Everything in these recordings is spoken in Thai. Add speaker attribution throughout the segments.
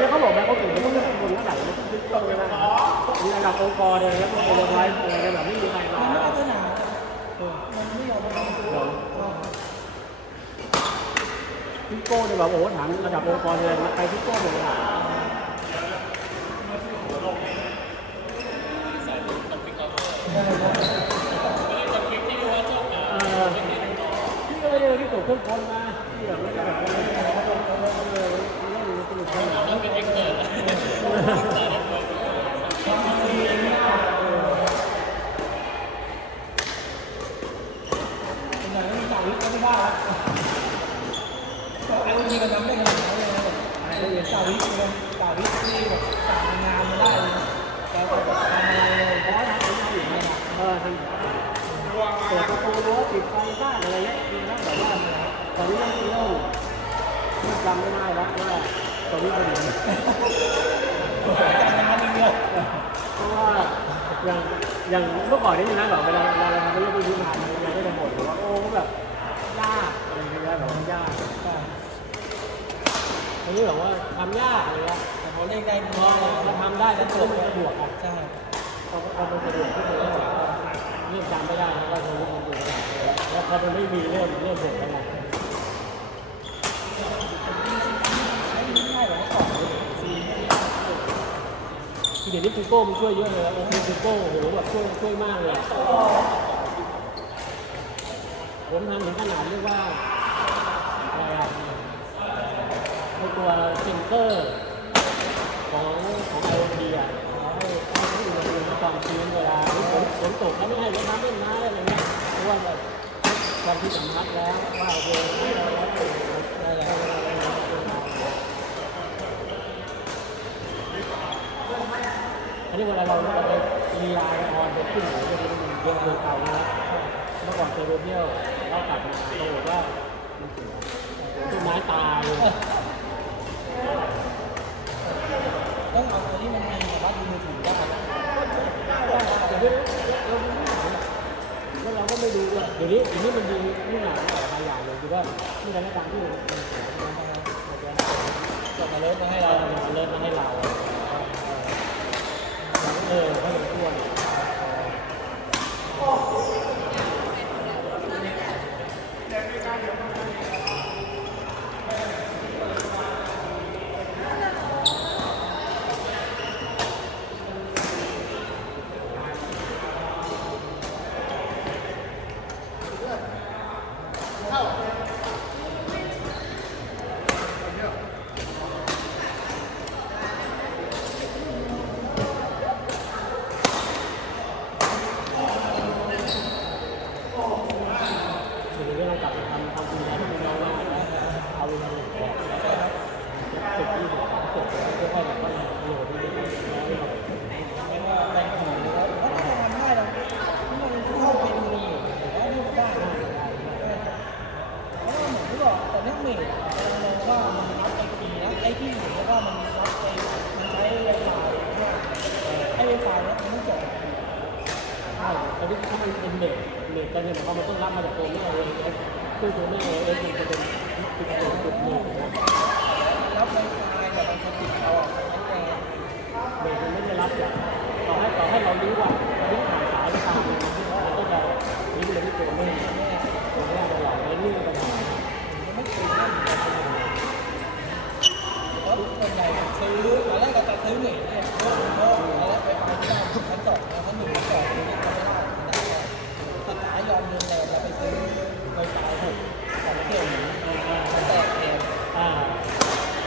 Speaker 1: แล้วเขาบอ
Speaker 2: กว่าเขาถึงต้องเลือกคนเท่าไหร่ไม่ต้องยึดต้องเลยนะมีระดับองค์กรเลยแล้วก็โอเวอร์ไลฟ์อะไรแบบไม่มีใครมา
Speaker 1: ไม่พัฒนามันไม่ยอมพิ
Speaker 2: โก้เนี่ยแบบโอ้โหถามระดับองค์กรเลยไปพิโก้หมดเลยพี่ก็ไม่ได้ที่ตกเครื่องคนมาที่แบบไม่ได้แบบว่าเออเล่นสนุกสนานแล้วเป็นเอ็กเตอร์
Speaker 1: เป็น อย่างนี้จ่ายวิทย์ก็ไม่ได้แล้วไอ้คนนี้ก็ทำได้ขนาดนั้นเลยนะจ่ายวิทย์จ่าวิทย์จ่าวิทย์ที่แบบจ่ายงานมาได้เลยแต่ก็ทำอะไรเลย
Speaker 2: เพราะว่าทำเป็นอยู่นะเออทำเปิดประตูรั้วปิดไฟบ้านอะไรเงี้ยคือนะแบบว่าตอนนี้ต้องเริ่มเริ่มจำไม่ได้แล้วว่าตอนนี้เป็นยังไง
Speaker 1: งานเดียว
Speaker 2: เพราะว่าอย่างอย่างเมื่อก่อนนี่นะแบบเวลาเวลาเราทำเรื่องพวกนี้มา อะไรอย่ายแบบมันยากอันนี้แบบว่าทำยากอะไรเงี้ย
Speaker 1: แต่เขาเล่นได้
Speaker 2: พ
Speaker 1: น้
Speaker 2: อ
Speaker 1: อย
Speaker 2: เราเราทำได้แล้วตัวมันสะดวกอะ
Speaker 1: ใช่
Speaker 2: พอพอมันสะดวกขึ้นมันก็เริ่มจำไม่ได้แล้วก็จะรู้มันอยู่แล้วพอมันไม่มีเริ่มเริ่มเสร็จแล้วไง
Speaker 1: เมื่อก่อนเลยซี
Speaker 2: ทีเดี๋ยวนี้กูโก้มันช่วยเยอะเลยโอ้โหกูโก้โอ้โหแบบช่วยช่วยมากเลยผมทำถึงขนาดเรียกว่าอะไรอะไอ ตัวเซนเซอร์ของของไอโอทีอะให้ให้ที่อื่นอื่นมาจำชื้นเวลาฝนฝนตกเขาไม่ให้ล่นน้ำเล่นน้ำอะไรเงี้ยเพราะว่าแบบความที่สัมผัสแล้วว่าโอเคให้เรารับได้แล้วอันนี้เวลาเราเราไปลีลาออนไปขึ้นหรือไปดูมันเยอะเกินไปนะเมื่อก่อนเคยไปเที่ยวเรากลับมาเราบอกว่ามันเสียต้นไม้ตาย
Speaker 1: ต้องเอาตัวที่มันมีสามารถดูมือถือได้นะ
Speaker 2: แต่ด้วยเราไม่รู้แล้วเราก็ไม่ดูว่าเดี๋ยวนี้เดี๋ยวนี้มันมีนี่หนาหลาย ที่เลยคือว่าที่ร้านการที่มันเสียมันจะมันจะ
Speaker 1: ส่งมาเลิฟมา
Speaker 2: ให้
Speaker 1: เรา
Speaker 2: เรามันเลิศมาให้เราเออให้เราช่วย เดี๋ยวเรากลับมาทำทำจริงแล้วที่มันเราว่าเอาเวลาเลยสิบยี่สิบสามสิบค่อยๆแบบว่าโหลดนิดๆน้อยๆแบบ
Speaker 1: ไม่ว่าแรงขี่แล้วก็ทำได้แล้วมันเข้าไปดูดีแล้วดูได้เพราะว่าเหมือนที่บอกแต่เรื่องเมดเรามองว่ามันรับไอพีนะไอที่เห็นว่ามันรับไอมันใช้ไวไฟไอไวไฟเนี่ยมันต้องจบ
Speaker 2: ใช่แต่ที่ถ้ามันเป็นเน็ตเน็ตกันเนี่ยหมายความมันต้องรับมาจากตัวแม่เองซึ่งตัวแม่เองมันจะเป็นจุดจุดจุดเน็ตนะ
Speaker 1: รับไวไฟแต่บางคนติดเราอะใช้แรง
Speaker 2: เน็ตมันไม่ได้รับจากต่อให้ต่อให้เรารู้ว่ารู้ผ่านสายก็ตามเนี่ยมันก็จะรู้เลยที่ตัวแม่ตัวแม่ตลอดเลยนี่ปัญหา
Speaker 1: มันไม่เคยเล่นเพราะส่วนใหญ่ซื้อตอนแรกก็จะซื้อเน็ต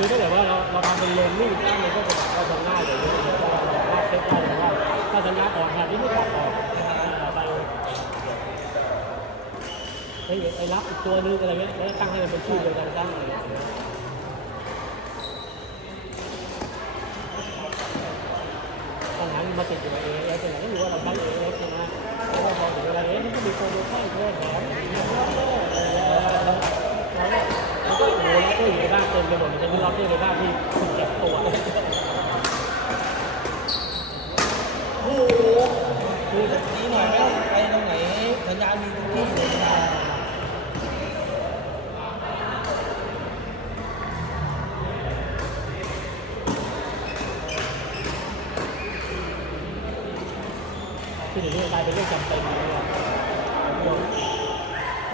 Speaker 2: คือถ้าเกิดว่าเราเราทำเป็นเลนนิ่งได้มันก็จะก็จะง่ายเลยเพราะว่าเราลาพเช็คได้เลยว่าถ้าสัญญาณออกแทนที่ไม่ตัดออกต่อไปไอ้ไอ้รับอีกตัวนึงอะไรเงี้ยแล้วตั้งให้มันเป็นชื่อเดียวกันตั้งอะไรเงี้ยปัญหามันมาติดอยู่กับเอเอสเป็นไรก็รู้ว่าเราใช้เอเอสใช่ไหมแล้วพอถึงเวลาเอเอสมันก็มีโปรโมชั่นด้วยแถม ไปหมดมันจะไม่รับได้เลยว่าพี่เก็บตัว
Speaker 1: โอ้โหคือนี้หน่อยไม่ต้องไปตรงไหนสัญญาณมีทุกที่เลยนะ
Speaker 2: คือเดี๋ยวนี้กลายเป็นเรื่องจำเป็นเลยอะ
Speaker 1: ผม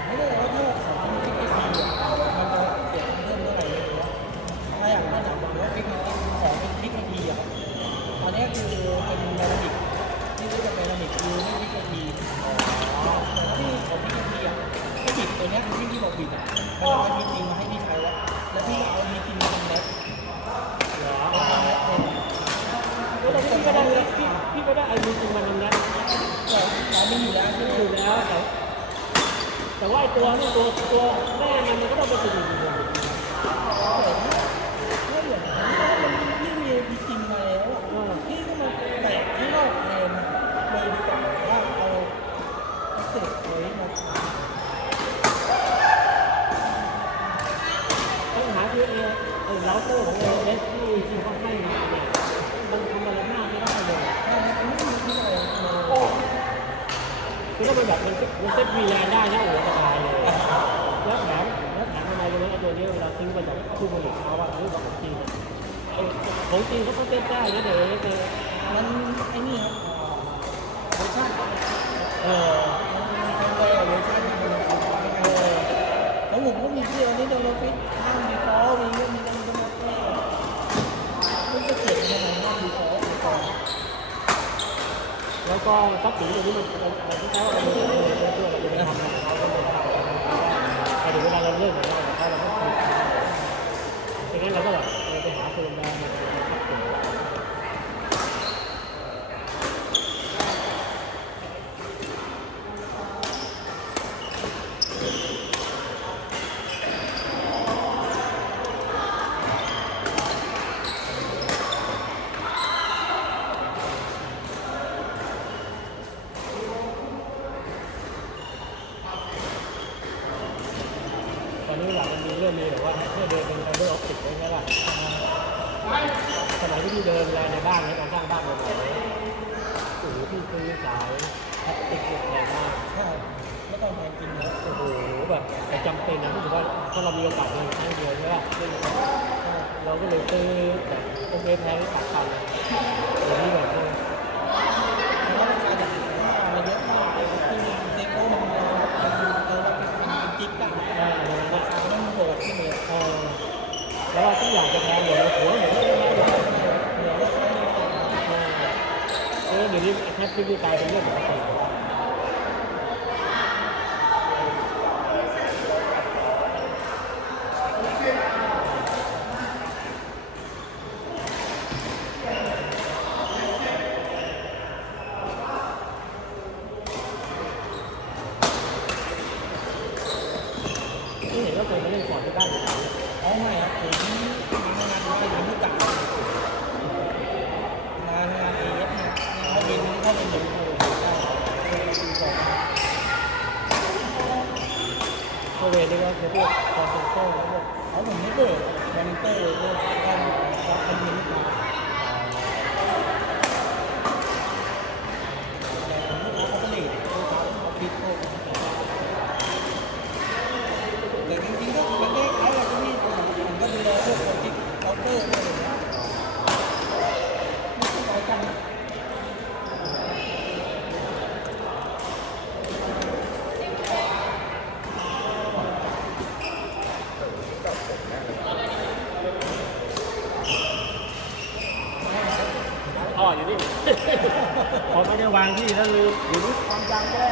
Speaker 1: ไม่ได้ว่าถ้าของฟิกไอทีมันจะเสียเพิ่มเท่าไหร่เลยนะถ้าอย่างนั้นผมว่าฟิกของเป็นฟิกไอทีอะตอนนี้คือเป็นเมลามิกที่รู้จักเมลามิกคือไม่ฟิกไอทีที่ของฟิกไอทีอะไอบิดตัวเนี้ยที่ที่บอกบิดอะมันเอาไอพีจริงมาให้พี่ใช้แล้วแล้วพี่ก็เอาไอพีจริงมาทำแน็ต
Speaker 2: เหรอ
Speaker 1: เอาทำแน็ตเป็น
Speaker 2: แล้วตอนนี้พี่ก็ได้พี่พี่ ก็ได้ไอรีจริงมาทำนะ
Speaker 1: ก็เราไม่อยู่แล้วใช่ม
Speaker 2: อยู่แล้ว แต่แต่ว่าไอ้ตัวนี่ตัวตัวแม่มันมันก็ต้องเป็นตัวอื่นอยู่
Speaker 1: ถ้าอย่างนั้นพี่มีดีจริงมาแล้วอะพี่ก็มาแตะข้างนอกแทนเลยดีกว่าว่าเอาเสร็จไว้มา
Speaker 2: ปัญหาคือเออเราเตอร์ของเอเอสที่ที่เขาให้มาเนี่ยมันทำอะไรมากไม่ได้เลย
Speaker 1: ไม่มีที่อะไรมา
Speaker 2: คือถ้ามันแบบมันมันเซ็ตวีแลนได้นะโอ้โหสบายเลยแล้วแถมแล้วแถมทำไมวันนั้นไอตัวนี้เวลาซื้อมาจากผู้ผลิตเขาอะหรือว่าของจริงอะไอ้ของจริงเขาต้องเซ็ตได้นะเดี๋ยวเอเอส
Speaker 1: มันไอ้นี่ครับเวอร์ชัน
Speaker 2: เออ
Speaker 1: มันทำเลยเวอร์ชันมันทำไม่ได้เลยแล้วผมก็มีเสื้อนี่โดนฟิตมีฟอมีเรื่องมีอะไรก็มาแก้มันจะเกิดยังไงห้างมีฟอมีฟอ
Speaker 2: แล้วก็ทรัพย์สินตรงนี้มันมันมันที่เขาเอาไปช่วยเราไปเอาไปทำอะไรเขาก็ไม่ทำแต่ถึงเวลาเราเลิกของเราถ้าเราก็คือดังนั้นเราก็แบบเออไปหาคนมามาทรัพย์สิน ตอนนี้ หลังมันมีเรื่องมีแบบว่าให้เดินเป็นไฟเบอร์ออปติกใช่ไหมล่ะสมัยที่พี่เดินเวลาในบ้านเนี่ยตอนสร้างบ้านใหม่ๆโอ้โหพี่ซื้อสายพลาสติกเนี่ยแพงมาก
Speaker 1: ใช่ไม่ต้องแพงจริงนะ
Speaker 2: โอ้โหแบบแต่จำเป็นนะรู้สึกว่าถ้าเรามีโอกาสเดินครั้งเดียวใช่ป่ะเราก็เลยซื้อแบบโอเคแพงตัดกันเดี๋ยนี้แบบ ดี๋ยวนี้แคปที่กลายเป็นเรื่องปกติ ที่เห็นว่าเคยมาเล่นฟอร์ดที่บ้านอยู่แล้ว
Speaker 1: อ๋อไม่ครับผมงานเป็นผมรู้จักงานงานเอฟเนี่ยเขาเป็นเขาเป็นเด็กโอ้โหได้ปีสอง
Speaker 2: โค เวนี่ก็คือพวกคอร์เซนโต้แล้วพวก
Speaker 1: เขาผมไม่เบิกมอนิเตอร์เลยก็การรับคอมพิวเตอร์แต่ผมลูกค้าเขาผลิตลูกค้าเขาคิดโคตรแต่จริงๆก็เป็นแค่เขาอะที่ผมก็ดูแลพวกคนที่เคาน์เตอร์อะไรอย่างเงี้ยไม่ต้องร้อยกัน
Speaker 2: อ๋ออยู่นี่ พอไม่ได้ วางที่แล้วลืมอยู่นี่ความจำก็ได้